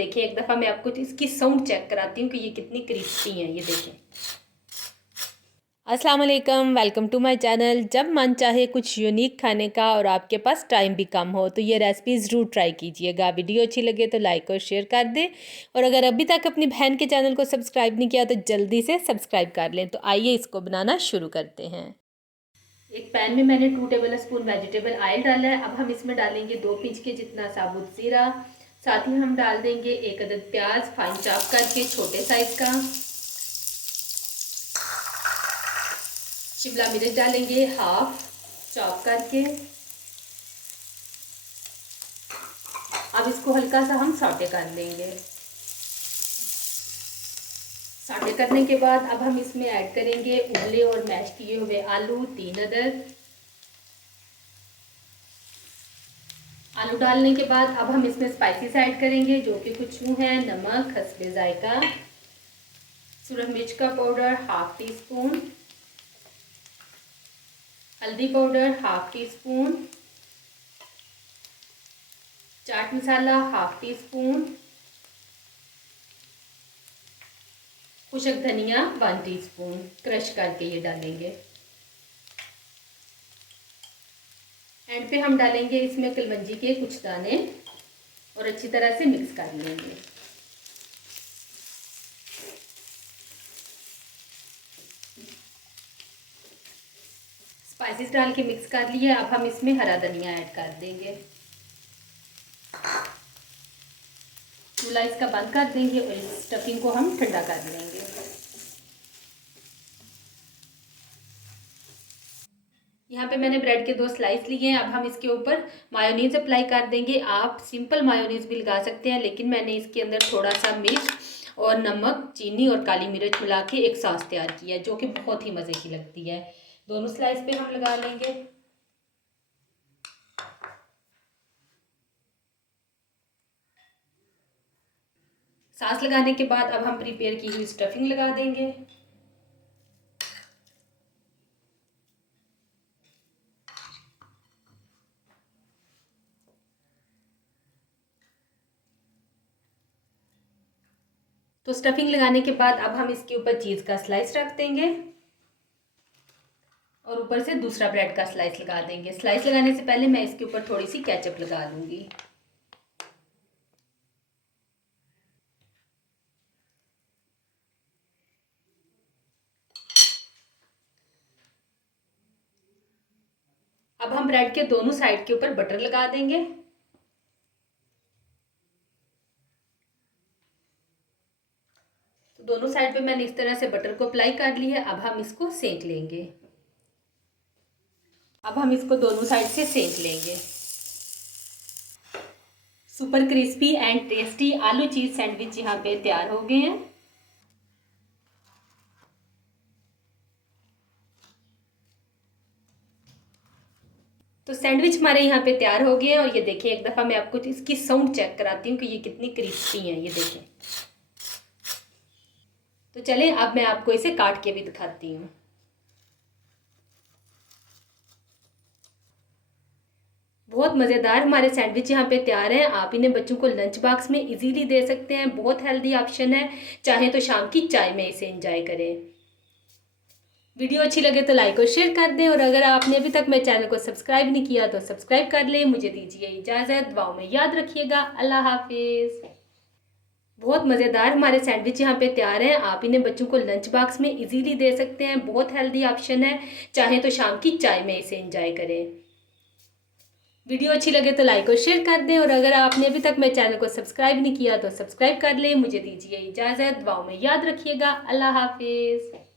देखिए एक दफ़ा मैं आपको इसकी साउंड चेक कराती हूँ कि ये कितनी क्रिस्पी हैं। ये देखें। अस्सलाम वालेकुम, वेलकम टू माय चैनल। जब मन चाहे कुछ यूनिक खाने का और आपके पास टाइम भी कम हो तो ये रेसिपी ज़रूर ट्राई कीजिएगा। वीडियो अच्छी लगे तो लाइक और शेयर कर दें, और अगर अभी तक अपनी बहन के चैनल को सब्सक्राइब नहीं किया तो जल्दी से सब्सक्राइब कर लें। तो आइए इसको बनाना शुरू करते हैं। एक पैन में मैंने 2 टेबल स्पून वेजिटेबल ऑयल डाला है। अब हम इसमें डालेंगे 2 पिंच के जितना साबुत ज़ीरा। साथ ही हम डाल देंगे 1 अदद प्याज फाइन चॉप करके छोटे साइज का। शिमला मिर्च डालेंगे हाफ चॉप करके। अब इसको हल्का सा हम सौटे कर लेंगे। सौटे करने के बाद अब हम इसमें ऐड करेंगे उबले और मैश किए हुए आलू 3 अदद। आलू डालने के बाद अब हम इसमें स्पाइसेस ऐड करेंगे, जो कि कुछ यूँ हैं। नमक हस्बे जायका, सूरज मिर्च का पाउडर हाफ टी स्पून, हल्दी powder half tea spoon, chaat masala half tea spoon, खुशक धनिया 1 टीस्पून क्रश करके ये डालेंगे। एंड पे हम डालेंगे इसमें कलवंजी के कुछ दाने और अच्छी तरह से मिक्स कर लेंगे। स्पाइसेस डाल के मिक्स कर लिए। अब हम इसमें हरा धनिया ऐड कर देंगे। चूल्हा इसका बंद कर देंगे और इस स्टफिंग को हम ठंडा कर लेंगे। यहाँ पे मैंने ब्रेड के 2 स्लाइस लिए हैं। अब हम इसके ऊपर मायोनीज अप्लाई कर देंगे। आप सिंपल मायोनीज भी लगा सकते हैं, लेकिन मैंने इसके अंदर थोड़ा सा मिर्च और नमक, चीनी और काली मिर्च मिला के एक सॉस तैयार किया है, जो कि बहुत ही मज़े की लगती है। दोनों स्लाइस पे हम लगा लेंगे। सॉस लगाने के बाद अब हम प्रिपेयर की हुई स्टफिंग लगा देंगे। तो स्टफिंग लगाने के बाद अब हम इसके ऊपर चीज़ का स्लाइस रख देंगे और ऊपर से दूसरा ब्रेड का स्लाइस लगा देंगे। स्लाइस लगाने से पहले मैं इसके ऊपर थोड़ी सी केचप लगा लूँगी। अब हम ब्रेड के दोनों साइड के ऊपर बटर लगा देंगे। तो दोनों साइड पे मैंने इस तरह से बटर को अप्लाई कर ली है। अब हम इसको सेंक लेंगे। अब हम इसको दोनों साइड से सेंक लेंगे। सुपर क्रिस्पी एंड टेस्टी आलू चीज़ सैंडविच यहाँ पे तैयार हो गए हैं। तो सैंडविच हमारे यहाँ पे तैयार हो गए हैं, और ये देखिए एक दफ़ा मैं आपको इसकी साउंड चेक कराती हूँ कि ये कितनी क्रिस्पी हैं। ये देखें। तो चलें अब मैं आपको इसे काट के भी दिखाती हूँ। बहुत मज़ेदार हमारे सैंडविच यहाँ पे तैयार हैं। आप इन्हें बच्चों को लंच बॉक्स में इजीली दे सकते हैं। बहुत हेल्दी ऑप्शन है। चाहे तो शाम की चाय में इसे एंजॉय करें। वीडियो अच्छी लगे तो लाइक और शेयर कर दें, और अगर आपने अभी तक मेरे चैनल को सब्सक्राइब नहीं किया तो सब्सक्राइब कर लें। मुझे दीजिए इजाज़त। दुआओं में याद रखिएगा। अल्लाह हाफिज़। बहुत मज़ेदार हमारे सैंडविच यहाँ पे तैयार हैं। आप इन्हें बच्चों को लंच बॉक्स में इजीली दे सकते हैं। बहुत हेल्दी ऑप्शन है। चाहे तो शाम की चाय में इसे एंजॉय करें। वीडियो अच्छी लगे तो लाइक और शेयर कर दें, और अगर आपने अभी तक मेरे चैनल को सब्सक्राइब नहीं किया तो सब्सक्राइब कर लें। मुझे दीजिए इजाज़त। दुआओं में याद रखिएगा। अल्लाह हाफिज़।